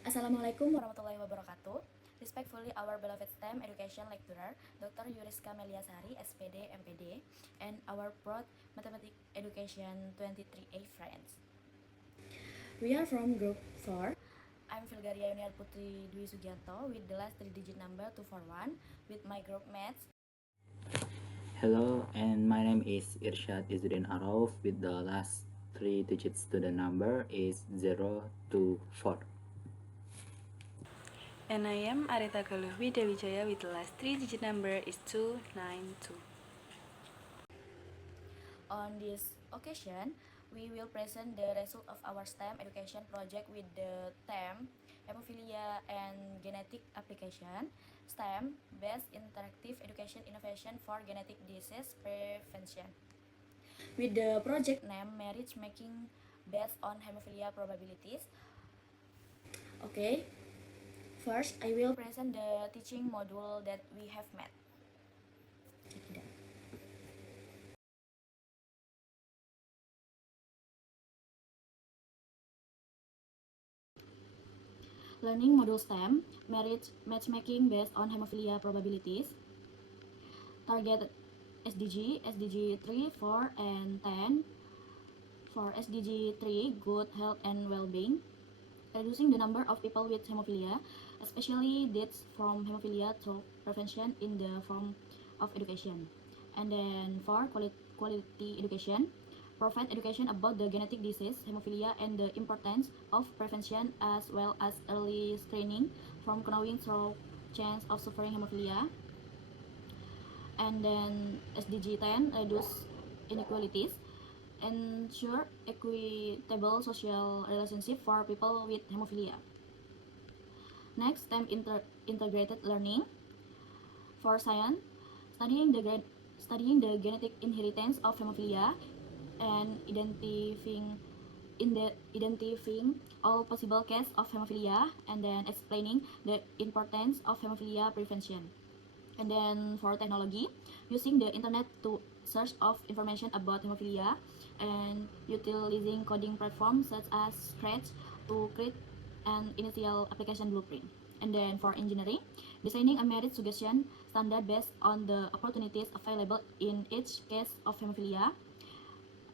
Assalamualaikum warahmatullahi wabarakatuh. Respectfully, our beloved STEM education lecturer, Dr. Yuriska Meliasari, SPD, MPD, and our proud mathematics education 23A friends. We are from Group 4. I'm Filgaria Yuniar Putri Dwi Sugianto with the last 3-digit number 241 with my group mates. Hello, and my name is Irsyad Izzuddin Arauf with the last 3 digits student number is 024. And I am Arita Galuh Widawijaya with the last 3-digit number is 292. On this occasion, we will present the result of our STEM education project with the theme Hemophilia and Genetic Application, STEM, Best Interactive Education Innovation for Genetic Disease Prevention. With the project name Marriage Making Based on Hemophilia Probabilities. Okay, first I will present the teaching module that we have met. Learning module STEM, marriage matchmaking based on hemophilia probabilities. Target SDG, SDG 3, 4, and 10. For SDG 3, good health and well-being. Reducing the number of people with hemophilia, especially deaths from hemophilia through prevention in the form of education. And then for quality education, provide education about the genetic disease, hemophilia, and the importance of prevention as well as early screening from knowing through chance of suffering hemophilia. And then SDG 10, reduce inequalities, ensure equitable social relationship for people with hemophilia. Next, STEM integrated learning. For science, studying the genetic inheritance of hemophilia and identifying all possible cases of hemophilia, and then explaining the importance of hemophilia prevention. And then for technology, using the internet to search of information about hemophilia and utilizing coding platforms such as Scratch to create an initial application blueprint. And then for engineering, designing a merit suggestion standard based on the opportunities available in each case of hemophilia,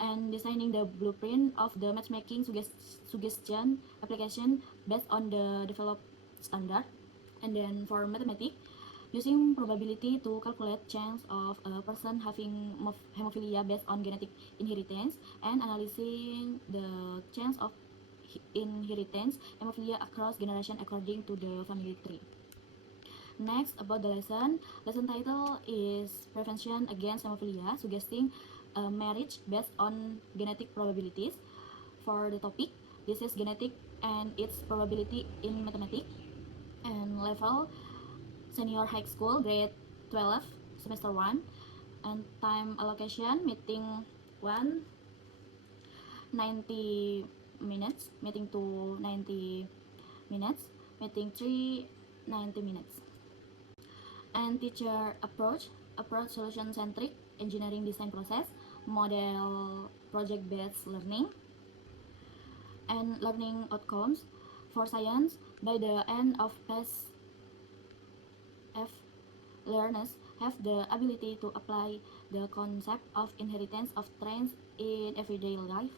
and designing the blueprint of the matchmaking suggestion application based on the developed standard. And then for mathematics, using probability to calculate chance of a person having hemophilia based on genetic inheritance and analyzing the chance of inheritance hemophilia across generation according to the family tree. Next, about the lesson title is Prevention Against Hemophilia, suggesting a marriage based on genetic probabilities. For the topic, this is genetic and its probability in mathematics, and level senior high school, grade 12, semester 1, and time allocation, meeting 1, 90 minutes, meeting 2, 90 minutes, meeting 3, 90 minutes. And teacher approach solution-centric engineering design process, model project-based learning, and learning outcomes. For science, by the end of PAS F, learners have the ability to apply the concept of inheritance of traits in everyday life.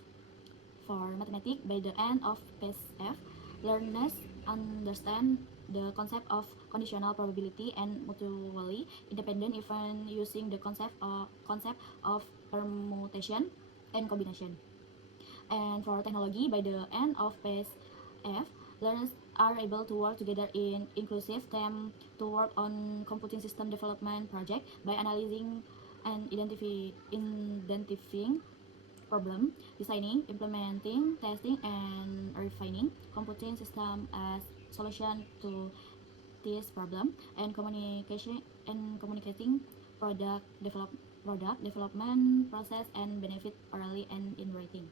For mathematics, by the end of PAS F, learners understand the concept of conditional probability and mutually independent even using the concept of permutation and combination. And for technology, by the end of PAS F, learners are able to work together in inclusive team to work on computing system development project by analyzing and identifying problem, designing, implementing, testing, and refining computing system as solution to this problem, and communicating product development process and benefit orally and in writing.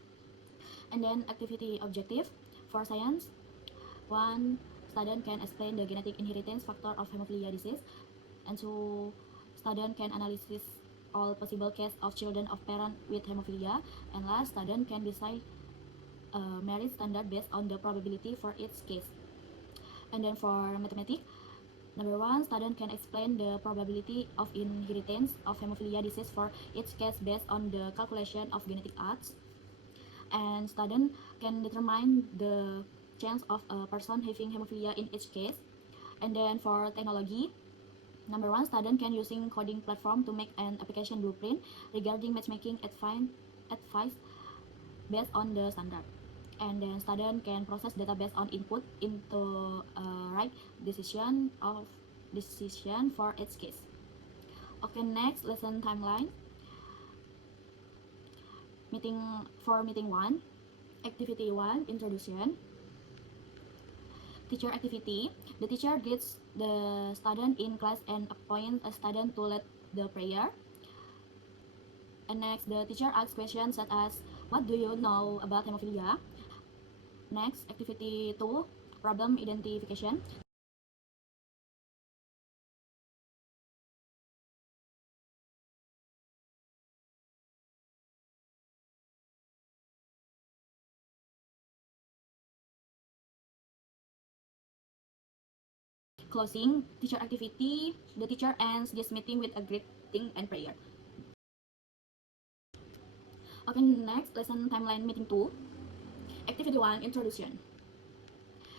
And then activity objective for science. 1. Student can explain the genetic inheritance factor of hemophilia disease, and 2. Student can analysis all possible cases of children of parents with hemophilia, and last, student can decide a merit standard based on the probability for each case. And then for mathematics, number 1, student can explain the probability of inheritance of hemophilia disease for each case based on the calculation of genetic odds. And student can determine the chance of a person having hemophilia in each case. And then for technology, number 1, student can using coding platform to make an application blueprint regarding matchmaking advice based on the standard. And then student can process database on input into right decision for each case. Okay, next lesson timeline. Meeting 1, activity 1, introduction. Teacher activity. The teacher greets the student in class and appoints a student to lead the prayer. And next, the teacher asks questions such as, what do you know about hemophilia? Next, activity 2, problem identification. Closing, teacher activity. The teacher ends this meeting with a greeting and prayer. Okay, next, lesson timeline meeting 2. Activity 1, introduction.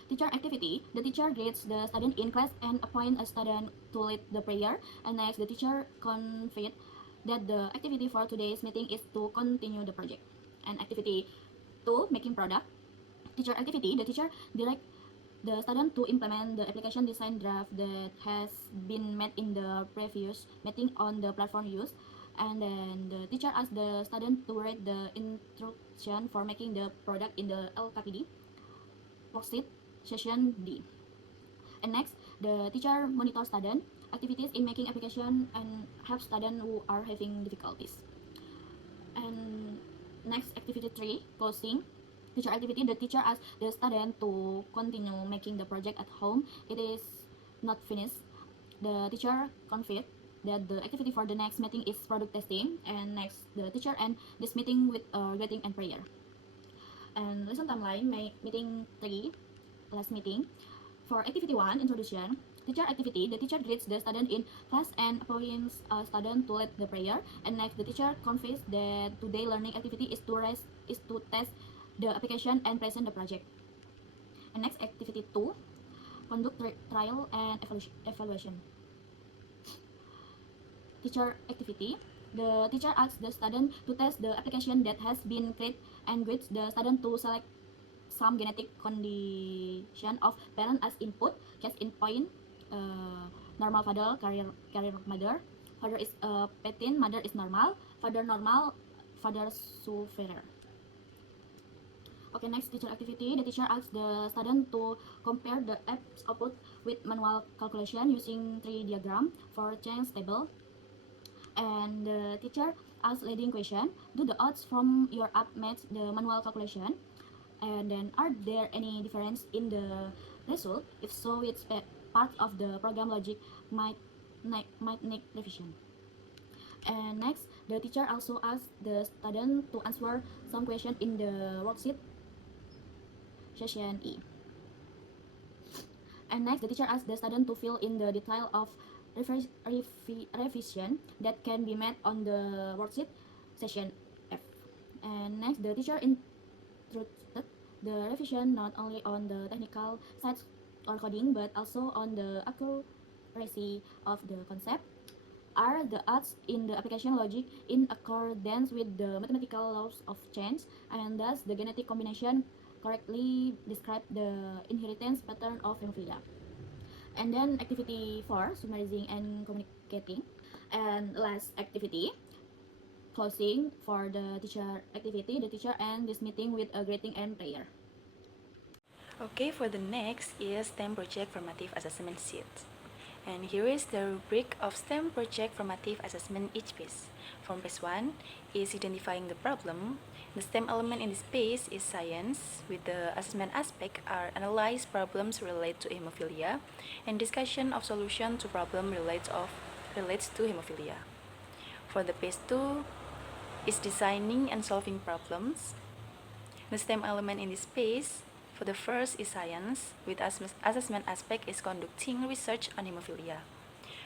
Teacher activity. The teacher greets the student in class and appoints a student to lead the prayer. And next, the teacher conveys that the activity for today's meeting is to continue the project. And activity 2, making product. Teacher activity. The teacher directs the student to implement the application design draft that has been made in the previous meeting on the platform used. And then the teacher asks the student to write the instruction for making the product in the LKPD worksheet session D. And next, the teacher monitors student activities in making application and help students who are having difficulties. And next, activity 3, closing. Teacher activity. The teacher asks the student to continue making the project at home. It is not finished. The teacher conveys that the activity for the next meeting is product testing. And next, the teacher ends this meeting with a greeting and prayer. And lesson timeline, meeting 3, last meeting. For activity 1, introduction. Teacher activity. The teacher greets the student in class and appoints a student to lead the prayer. And next, the teacher conveys that today learning activity is to test the application and present the project. And next, activity 2, conduct trial and evaluation. Teacher activity. The teacher asks the student to test the application that has been created and greets the student to select some genetic condition of parent as input. Case in point, normal father, carrier mother. Father is patent, mother is normal, father severe. Okay, next, teacher activity. The teacher asks the student to compare the app's output with manual calculation using 3 diagram for change table. And the teacher asks leading question, do the odds from your app match the manual calculation? And then, are there any difference in the result? If so, which part of the program logic might need revision? And next, the teacher also asks the student to answer some question in the worksheet session E. And next, the teacher asks the student to fill in the detail of revision that can be made on the worksheet session F. And next, the teacher instructed the revision not only on the technical side or coding, but also on the accuracy of the concept. Are the odds in the application logic in accordance with the mathematical laws of change? And does the genetic combination correctly describe the inheritance pattern of hemophilia? And then activity 4, summarizing and communicating. And last activity, closing. For the teacher activity, the teacher ends this meeting with a greeting and prayer. Okay, for the next is STEM Project Formative Assessment Sheet. And here is the rubric of STEM Project Formative Assessment each piece. From phase 1 is identifying the problem. The STEM element in this phase is science, with the assessment aspect are analyze problems related to hemophilia and discussion of solution to problem relates to hemophilia. For the phase 2 is designing and solving problems. The STEM element in this phase For the first is science, with assessment aspect is conducting research on hemophilia.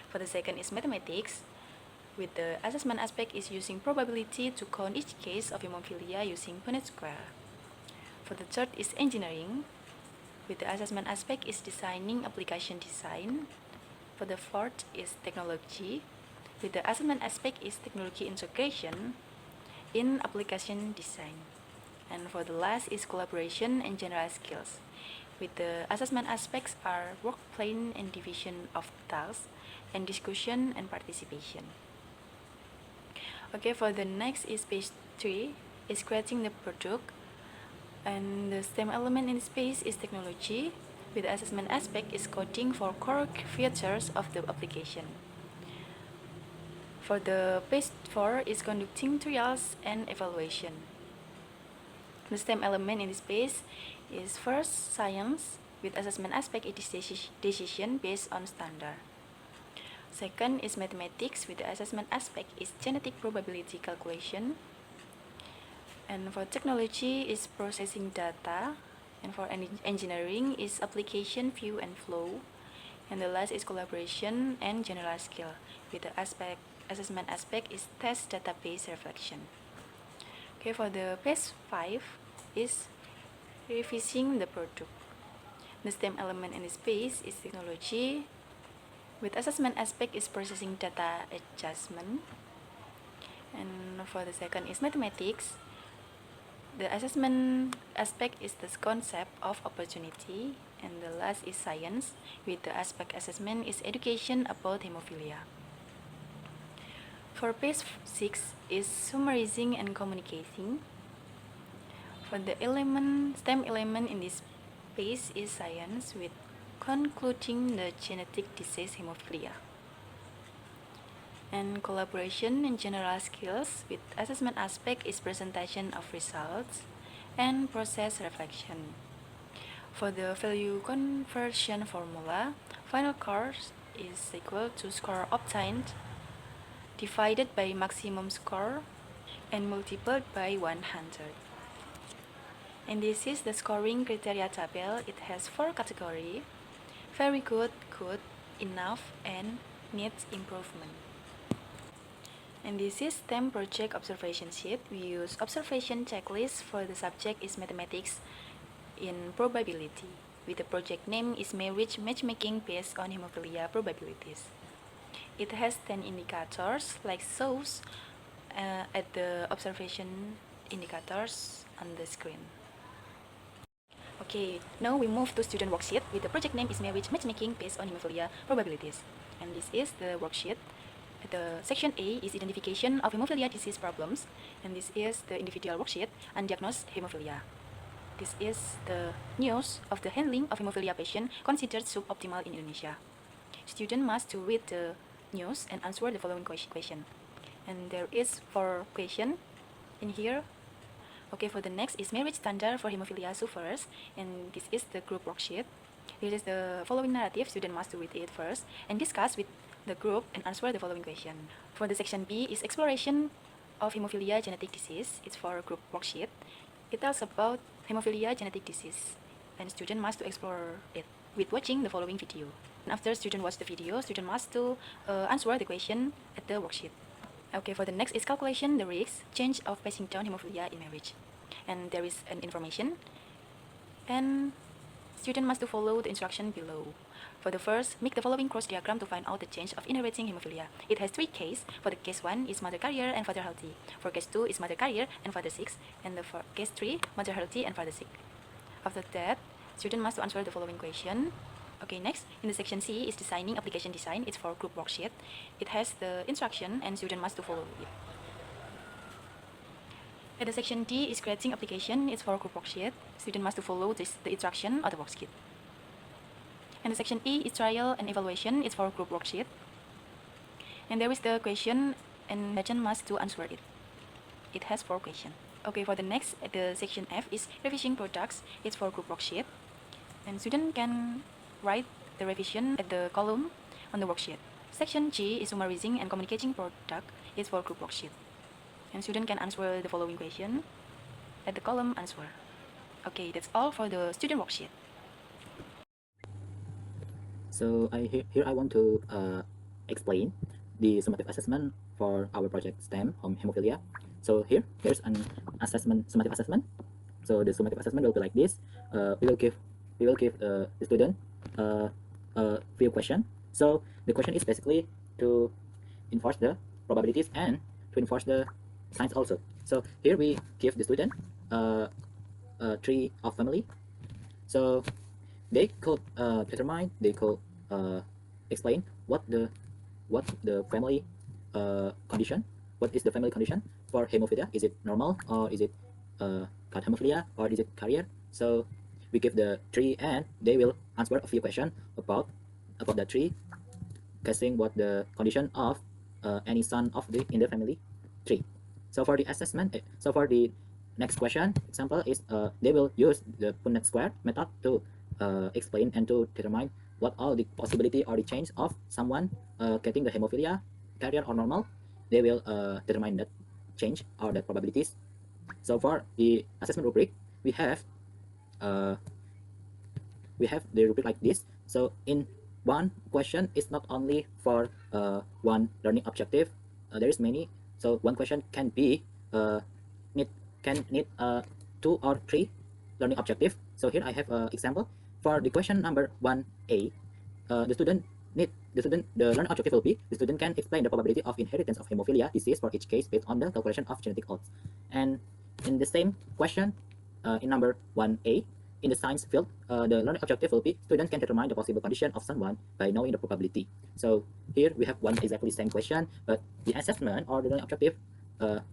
For the second is mathematics, with the assessment aspect is using probability to count each case of hemophilia using Punnett square. For the third is engineering, with the assessment aspect is designing application design. For the fourth is technology, with the assessment aspect is technology integration in application design. And for the last is collaboration and general skills, with the assessment aspects are work plan and division of tasks, and discussion and participation. Okay, for the next is page 3, is creating the product, and the STEM element in this page is technology, with the assessment aspect is coding for core features of the application. For the page 4 is conducting trials and evaluation. The STEM element in this page is first science, with assessment aspect it is decision based on standard. Second is mathematics, with the assessment aspect is genetic probability calculation. And for technology is processing data. And for engineering is application view and flow. And the last is collaboration and general skill, with the assessment aspect is test database reflection. Okay, for the page 5 is revising the product. The STEM element in this page is technology, with assessment aspect is processing data adjustment. And for the second is mathematics. The assessment aspect is the concept of opportunity. And the last is science, with the aspect assessment is education about hemophilia. For page 6 is summarizing and communicating. For the STEM element in this page is science, with concluding the genetic disease hemophilia. And collaboration and general skills, with assessment aspect is presentation of results and process reflection. For the value conversion formula, final score is equal to score obtained divided by maximum score and multiplied by 100. And this is the scoring criteria table. It has 4 categories: very good, good, enough, and needs improvement. And this is STEM project observation sheet. We use observation checklist. For the subject is mathematics in probability, with the project name is marriage matchmaking based on hemophilia probabilities. It has 10 indicators like shows at the observation indicators on the screen. Okay, now we move to student worksheet, with the project name is marriage matchmaking based on hemophilia probabilities. And this is the worksheet. The section A is identification of hemophilia disease problems, and this is the individual worksheet, undiagnosed hemophilia. This is the news of the handling of hemophilia patient considered suboptimal in Indonesia. Student must to read the news and answer the following question. And there is 4 questions in here. Okay, for the next is marriage standard for hemophilia sufferers, and this is the group worksheet. This is the following narrative. Student must read it first and discuss with the group and answer the following question. For the section B is exploration of hemophilia genetic disease. It's for group worksheet. It tells about hemophilia genetic disease, and student must to explore it with watching the following video. And after student watch the video, student must to answer the question at the worksheet. Okay, for the next is calculation the risk change of passing down hemophilia in marriage, and there is an information, and student must to follow the instruction below. For the first, make the following cross diagram to find out the change of inheriting hemophilia. It has 3 cases. For the case 1 is mother carrier and father healthy. For case 2 is mother carrier and father sick, and for case 3 mother healthy and father sick. After that, student must to answer the following question. Okay, next, in the section C is designing application design. It's for group worksheet. It has the instruction and student must to follow it. At the section D is creating application. It's for group worksheet. Student must to follow the instruction of the worksheet. And the section E is trial and evaluation. It's for group worksheet. And there is the question and legend must to answer it. It has 4 questions. Okay, for the next, the section F is revision products. It's for group worksheet. And student can write the revision at the column on the worksheet. Section G is summarizing and communicating product. It's for group worksheet. And student can answer the following question at the column answer. Okay, that's all for the student worksheet. So here I want to explain the summative assessment for our project STEM hemophilia. So here's an summative assessment. So the summative assessment will be like this. We will give the student a few questions. So the question is basically to enforce the probabilities and to enforce the signs also. So here we give the student a tree of family. So they could determine, they could explain what the family condition, what is the family condition for hemophilia. Is it normal, or is it called hemophilia, or is it carrier? So we give the tree and they will answer a few questions about the tree, guessing what the condition of any son of the in the family tree. So for the assessment, so for the next question example is they will use the Punnett square method to explain and to determine what all the possibility or the change of someone getting the hemophilia, carrier or normal. They will determine that change or the probabilities. So for the assessment rubric, uh, we have the rubric like this. So in one question, it's not only for one learning objective. There is many. So one question can be need two or three learning objective. So here I have an example for the question number 1A. The learning objective will be the student can explain the probability of inheritance of hemophilia disease for each case based on the calculation of genetic odds. And in the same question, in number 1A, in the science field, the learning objective will be students can determine the possible condition of someone by knowing the probability. So here we have one exactly same question, but the assessment or the learning objective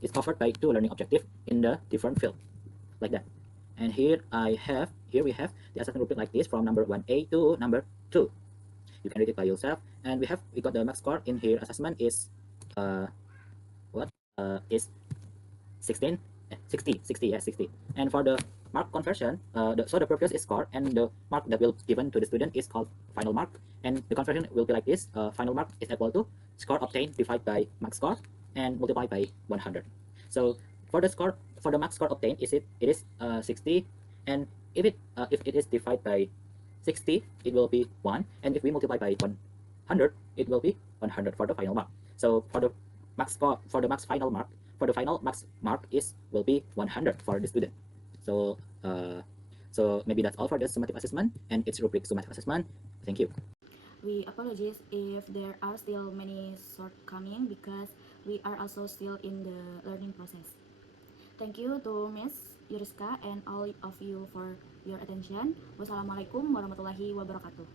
is covered by two learning objectives in the different field, like that. And here we have the assessment rubric like this from number 1A to number 2. You can read it by yourself. And we got the max score in here. Assessment is is 16 60, yeah, 60. And for the mark conversion, the previous is score, and the mark that will given to the student is called final mark, and the conversion will be like this. Final mark is equal to score obtained divided by max score and multiplied by 100. So for the max score obtained, it is 60, and if it is divided by 60, it will be 1, and if we multiply by 100, it will be 100 for the final mark. So for the max score, for the final max mark will be 100 for the student. So maybe that's all for the summative assessment and its rubric summative assessment. Thank you. We apologize if there are still many shortcomings because we are also still in the learning process. Thank you to Miss Yuriska and all of you for your attention. Wassalamualaikum warahmatullahi wabarakatuh.